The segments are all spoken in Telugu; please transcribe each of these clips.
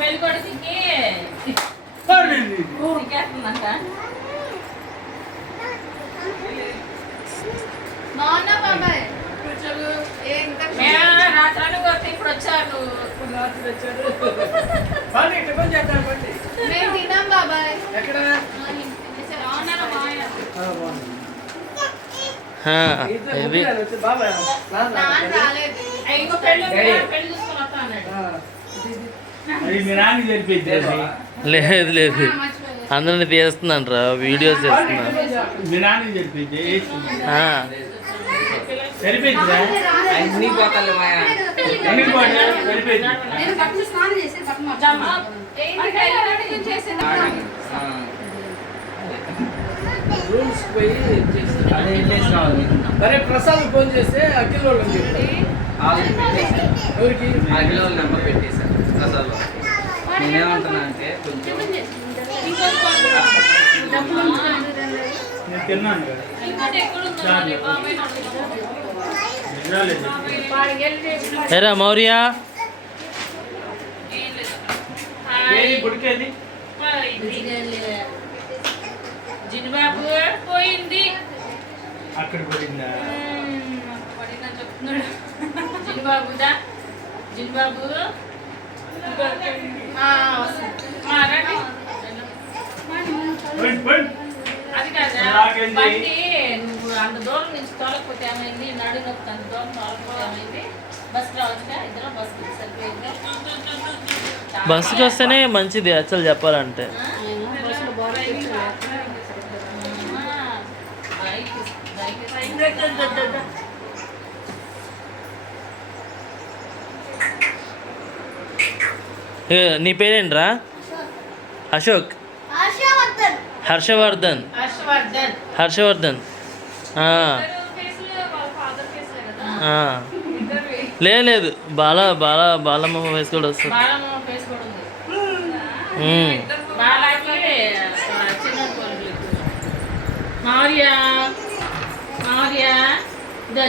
పెళ్లి కొడుకుకి ఇంకేస్తుందంట. రాత్రాలు కొట్టి ఇప్పుడు వచ్చాను. మేము తిన్నాం బాబాయ్. ఎక్కడ లేదు లేదు అందరిని తీస్తున్నాను వీడియోస్ చేస్తున్నాను. రూమ్స్ పోయి అరే ప్రసాద్ ఫోన్ చేస్తే అఖిల్ వాళ్ళని చెప్తారు. ఎవరికి అఖిల్ వాళ్ళ నెంబర్ పెట్టేశాను ప్రసాద్. నేనేమంటున్నా అంటే కొంచెం నేను తిన్నాను ఎరా మౌర్య గుడికేది జిన్బాబు పోయింది. అక్కడ పడిందా? చెప్తున్నాడు జిన్బాబుదా. జిన్బాబు అది కాదా బండి నువ్వు అంత దూరం నుంచి తోలకపోతే ఏమైంది? నడు నొప్పి అంత దూరం తోలకపోతే ఏమైంది? బస్కి రావచ్చుగా ఇద్దరు బస్కి సరిపోయింది. బస్సుకి వస్తేనే మంచిది యాక్చువల్ చెప్పాలంటే. నీ పేరేంట్రా? అశోక్, హర్షవర్ధన్, హర్షవర్ధన్. లేదు బాలమ్మ ఫేస్ కూడా వస్తుంది.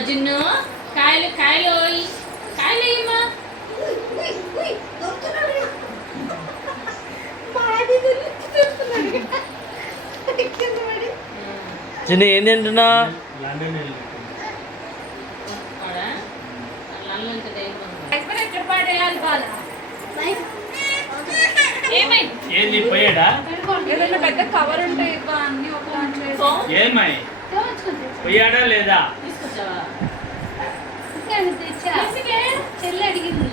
జిన్ను కాయలు కాయలు కాయలు అయ్యమ్మా. చిన్న ఏం తింటున్నా? ఏంది పోయాడా? ఏదైనా పెద్ద కవర్ ఉంటే అన్ని ఒక ఏమై పోయాడా లేదా? తీసుకొచ్చావా? చెల్లి అడిగింది.